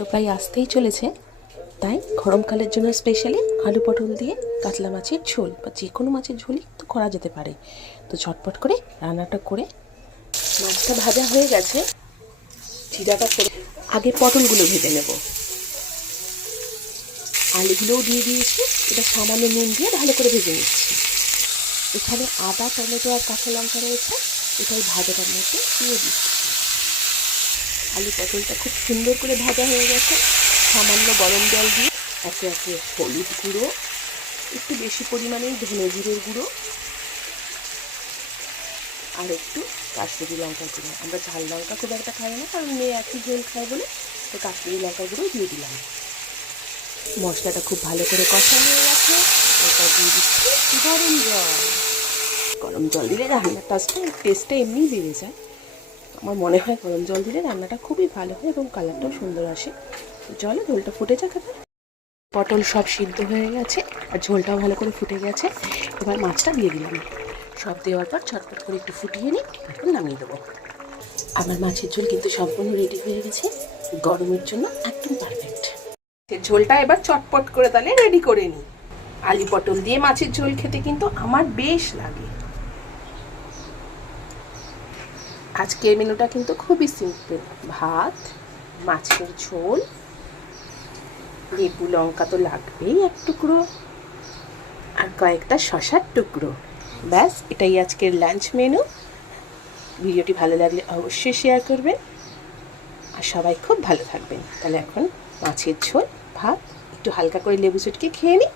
তো প্রায় আসতেই চলেছে, তাই গরমকালের জন্য স্পেশালি আলু পটল দিয়ে কাতলা মাছের ঝোল বা যে কোনো মাছের ঝোলই তো করা যেতে পারে। তো ঝটপট করে রান্নাটা করে মাছটা ভাজা হয়ে গেছে, জিরাটা করে আগে পটলগুলো ভেজে নেব। আলুগুলোও দিয়ে দিয়েছি, এটা সামান্য নুন দিয়ে ভালো করে ভেজে নিচ্ছি। এখানে আদা, টমেটো আর কাঁচা লঙ্কা রয়েছে, এটাই ভাজাটার মধ্যে দিয়ে দিচ্ছি। আলু পটলটা খুব সুন্দর করে ভাজা হয়ে গেছে। সামান্য গরম জল দিয়ে একে একে হলুদ গুঁড়ো, একটু বেশি পরিমাণে ধনে জিরের গুঁড়ো আর একটু কাশ্মীরি লঙ্কার গুঁড়ো। আমরা ঝাল লঙ্কা খুব একটা খাই না, কারণ মেয়ে একই ঝোল খায় বলে, তো কাশ্মীরি লঙ্কার গুঁড়ো দিয়ে দিলাম। মশলাটা খুব ভালো করে কষা হয়ে গেছে, এটা দিয়ে দিচ্ছি গরম জল। গরম জল দিলে রান্নার টেস্টটা এমনিই বেড়ে যায়। আমার মনে হয় গরম জল দিলে রান্নাটা খুবই ভালো হয় এবং কালারটাও সুন্দর আসে। জলে ঝোলটা ফুটে যাক। পটল সব সিদ্ধ হয়ে গেছে আর ঝোলটাও ভালো করে ফুটে গেছে। এবার মাছটা দিয়ে দিলাম। সব দেওয়ার পর চটপট করে একটু ফুটিয়ে নিই, তারপর নামিয়ে দেবো। আমার মাছের ঝোল কিন্তু সম্পূর্ণ রেডি হয়ে গেছে, গরমের জন্য একদম পারফেক্ট। ঝোলটা এবার চটপট করে তাহলে রেডি করে নিই। আলু পটল দিয়ে মাছের ঝোল খেতে কিন্তু আমার বেশ লাগে। আজকের মেনুটা কিন্তু খুবই সিম্পল, ভাত, মাছের ঝোল, লেবু লঙ্কা তো লাগবেই এক টুকরো, আর কয়েকটা শশার টুকরো। ব্যাস, এটাই আজকের লাঞ্চ মেনু। ভিডিওটি ভালো লাগলে অবশ্যই শেয়ার করবেন আর সবাই খুব ভালো থাকবেন। তাহলে এখন মাছের ঝোল, ভাত, একটু হালকা করে লেবু চটকে খেয়ে নিই।